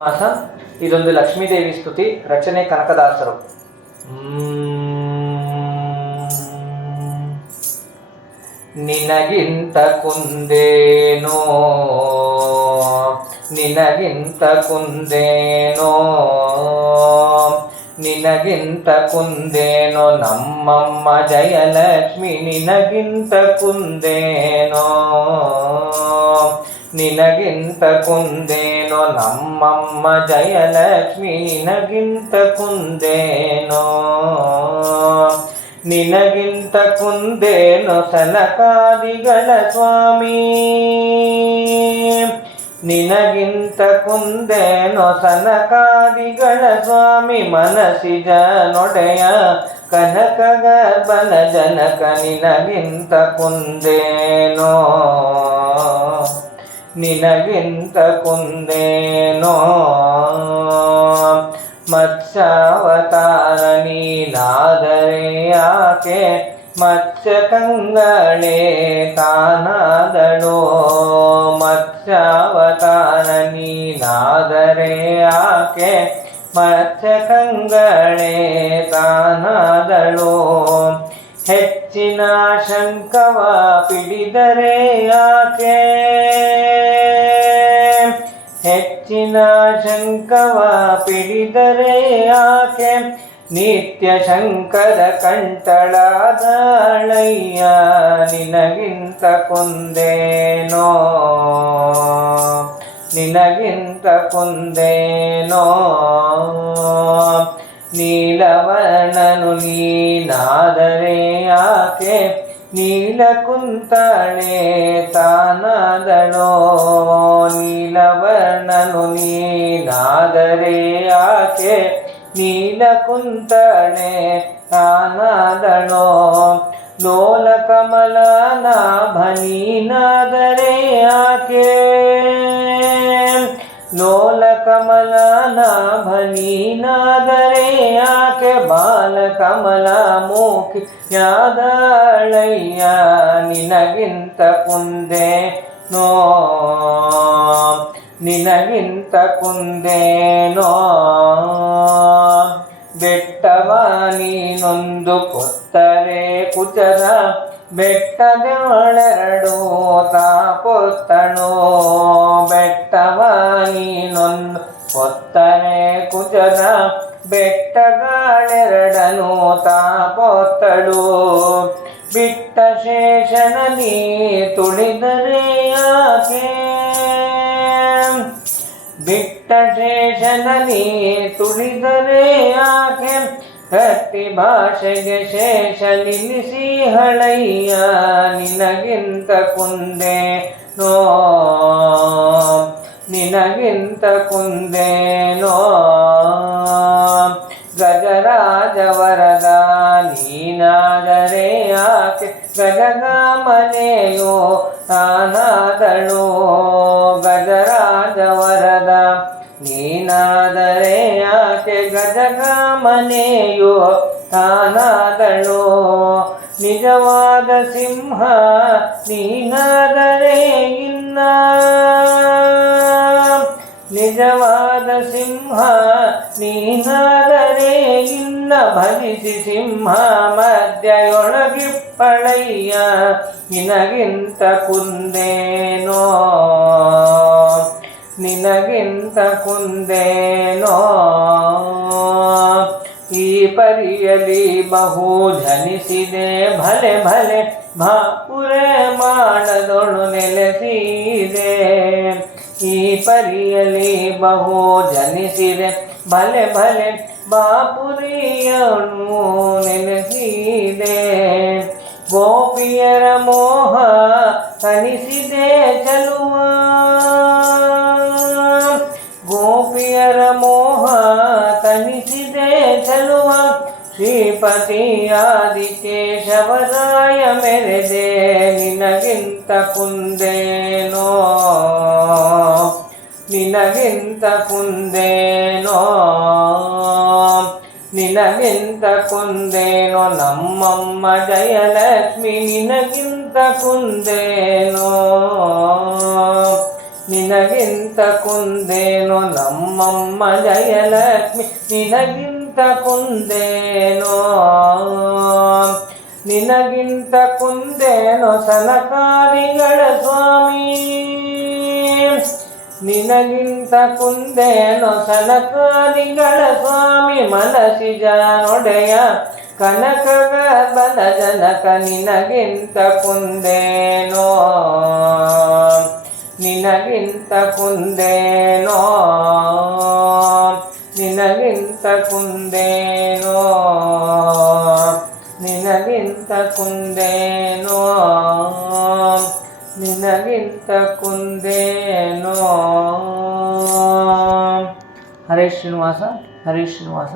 ಮಾಸ ಇದೊಂದು ಲಕ್ಷ್ಮೀದೇವಿ ಸ್ತುತಿ ರಚನೆ ಕನಕದಾಸರು ನಿನಗಿಂತ ಕುಂದೇನೋ ನಿನಗಿಂತ ಕುಂದೇನೋ ನಿನಗಿಂತ ಕುಂದೇನೋ ನಮ್ಮಮ್ಮ ಜಯಲಕ್ಷ್ಮಿ ನಿನಗಿಂತ ಕುಂದೇನೋ ನಿನಗಿಂತ ಕುಂದೇನೋ ನಮ್ಮಮ್ಮ ಜಯಲಕ್ಷ್ಮಿ ನಿನಗಿಂತ ಕುಂದೇನೋ ನಿನಗಿಂತ ಕುಂದೇನೋ ಸನಕಾದಿಗಳ ಸ್ವಾಮಿ ನಿನಗಿಂತ ಕುಂದೇನೋ ಸನಕಾದಿಗಳ ಸ್ವಾಮಿ ಮನಸಿಜ ನೊಡೆಯ ಕನಕ ಗರ್ಭನ ಜನಕ ನಿನಗಿಂತ ಕುಂದೇನೋ ನಿನಗಿಂತ ಕುಂದೇನೋ ಮತ್ಸ್ಯಾವತಾರ ನೀನಾದರೆ ಯಾಕೆ? ಮತ್ಸ್ಯ ಕಂಗಳೇ ತಾನಾದಳೋ? ಮತ್ಸ್ಯಾವತಾರ ನೀನಾದರೆ ಯಾಕೆ? ಮತ್ಸ್ಯ ಕಂಗಳೇ ತಾನಾದಳು? ಹೆಚ್ಚಿನ ಶಂಕವ ಪಿಡಿದರೆ ಯಾಕೆ ಹೆಚ್ಚಿನ ಶಂಕವ ಪಿಡಿದರೆ ಯಾಕೆ ನಿತ್ಯ ಶಂಕರ ಕಂಟಳಾದಳಯ್ಯ ನಿನಗಿಂತ ಕುಂದೇನೋ? ನಿನಗಿಂತ ಕುಂದೇನೋ? ನೀಲವರ್ಣನು ನೀನಾದರೆ ಯಾಕೆ ನೀಲಕುಂತಳೆ ತಾನಾದಳೋ ನೀಲವರ್ಣನು ನೀನಾದರೆ ಯಾಕೆ ನೀಲಕುಂತಳೆ ತಾನಾದಳೋ ಲೋಲ ಕಮಲ ನಾಭನೀನಾದರೆ ಯಾಕೆ ಕಮಲನಾಭನೀನಾದರೆ ಯಾಕೆ ಮೂಕಿ ಯಾದಳಯ್ಯ ನಿನಗಿಂತ ಕುಂದೆ ನೋ. ನಿನಗಿಂತ ಕುಂದೇನೋ ಬೆಟ್ಟವ ನೀನೊಂದು ಕೊತ್ತರೆ ಕುಚರ ಬೆಟ್ಟದೊಳೆರಡು ತಾಪೊತ್ತಣೋ ಬೆಟ್ಟವ ನೀನೊಂದು ಒತ್ತನೆ ಕುಜದ ಬೆಟ್ಟಗಳೆರಡನು ತಾಪೊತ್ತಳು. ಬಿಟ್ಟ ಶೇಷನ ನೀ ತುಳಿದರೆ ಯಾಕೆ? ಬಿಟ್ಟ ಶೇಷನ ನೀ ತುಳಿದರೆ ಯಾಕೆ? ಹತ್ತಿ ಭಾಷೆಗೆ ಶೇಷ ನಿಲ್ಲಿಸಿ ಹಳೆಯ ನಿನಗಿಂತ ಕುಂದೆ ನೋ. ನಿನಗಿಂತ ಕುಂದೆ ನೋ. ಗಜರಾಜವರದ ನೀನಾದರೆ ಆಕೆ ಗಜದ ಮನೆಯೋ ನಾನಾದಳೋ ಗಜರ ಮನೆಯೋ ತಾನಾದಳು ನಿಜವಾದ ಸಿಂಹ ನೀನಾದರೆ ಇನ್ನ ನಿಜವಾದ ಸಿಂಹ ನೀನಾದರೆ ಇನ್ನ ಭಜಿಸಿ ಸಿಂಹ ಮಧ್ಯೆಯೊಳಗಿಪ್ಪಳಯ್ಯ ನಿನಗಿಂತ ಕುಂದೇನೋ ನಿನಗಿಂತ ಕುಂದೇನೋ ಈ ಪರಿಯಲಿ ಬಹು ಜನಿಸಿದೆ ಭಲೆ ಭಲೆ ಭಾಪುರೆ ಮಾಡದೊಳು ನೆಲೆಸಿದೆ ಈ ಪರಿಯಲಿ ಬಹು ಜನಿಸಿದೆ ಭಲೆ ಭಲೆ ಬಾಪುರಿಯನು ನೆಲೆಸಿದೆ ಗೋಪಿಯರ ಮೋಹ ತಣಿಸಿದೆ ಚಲುವ ಚಲುವ ಶ್ರೀಪತಿ ಆದಿಕೇಶವರಾಯ ಮೆರೆದೆ ನಿನಗಿಂತ ಕುಂದೇನೋ ನಿನಗಿಂತ ಕುಂದೇನೋ ನಿನಗಿಂತ ಕುಂದೇನೋ ನಮ್ಮಮ್ಮ ಜಯಲಕ್ಷ್ಮಿ ನಿನಗಿಂತ ಕುಂದೇನೋ ನಿನಗಿಂತ ಕುಂದೇನೋ ನಮ್ಮಮ್ಮ ಜಯಲಕ್ಷ್ಮಿ ನಿನಗಿಂತ ಕುಂದೇನೋ? ನಿನಗಿಂತ ಕುಂದೇನೋ ಸನಕಾದಿಗಳ ಸ್ವಾಮಿ? ನಿನಗಿಂತ ಕುಂದೇನೋ ಸನಕಾದಿಗಳ ಸ್ವಾಮಿ? ಮನಸಿಜ ನೊಡೆಯ ಕನಕಗ ಬಲ ಜನಕ ನಿನಗಿಂತ ಕುಂದೇನೋ? ನಿನಗಿಂತ ಕುಂದೇನೋ? ನಿನಗಿಂತ ಕುಂದೇನೋ ನಿನಗಿಂತ ಕುಂದೇನೋ ನಿನಗಿಂತ ಕುಂದೇನೋ ಹರೇ ಶ್ರೀನಿವಾಸ ಹರೇ ಶ್ರೀನಿವಾಸ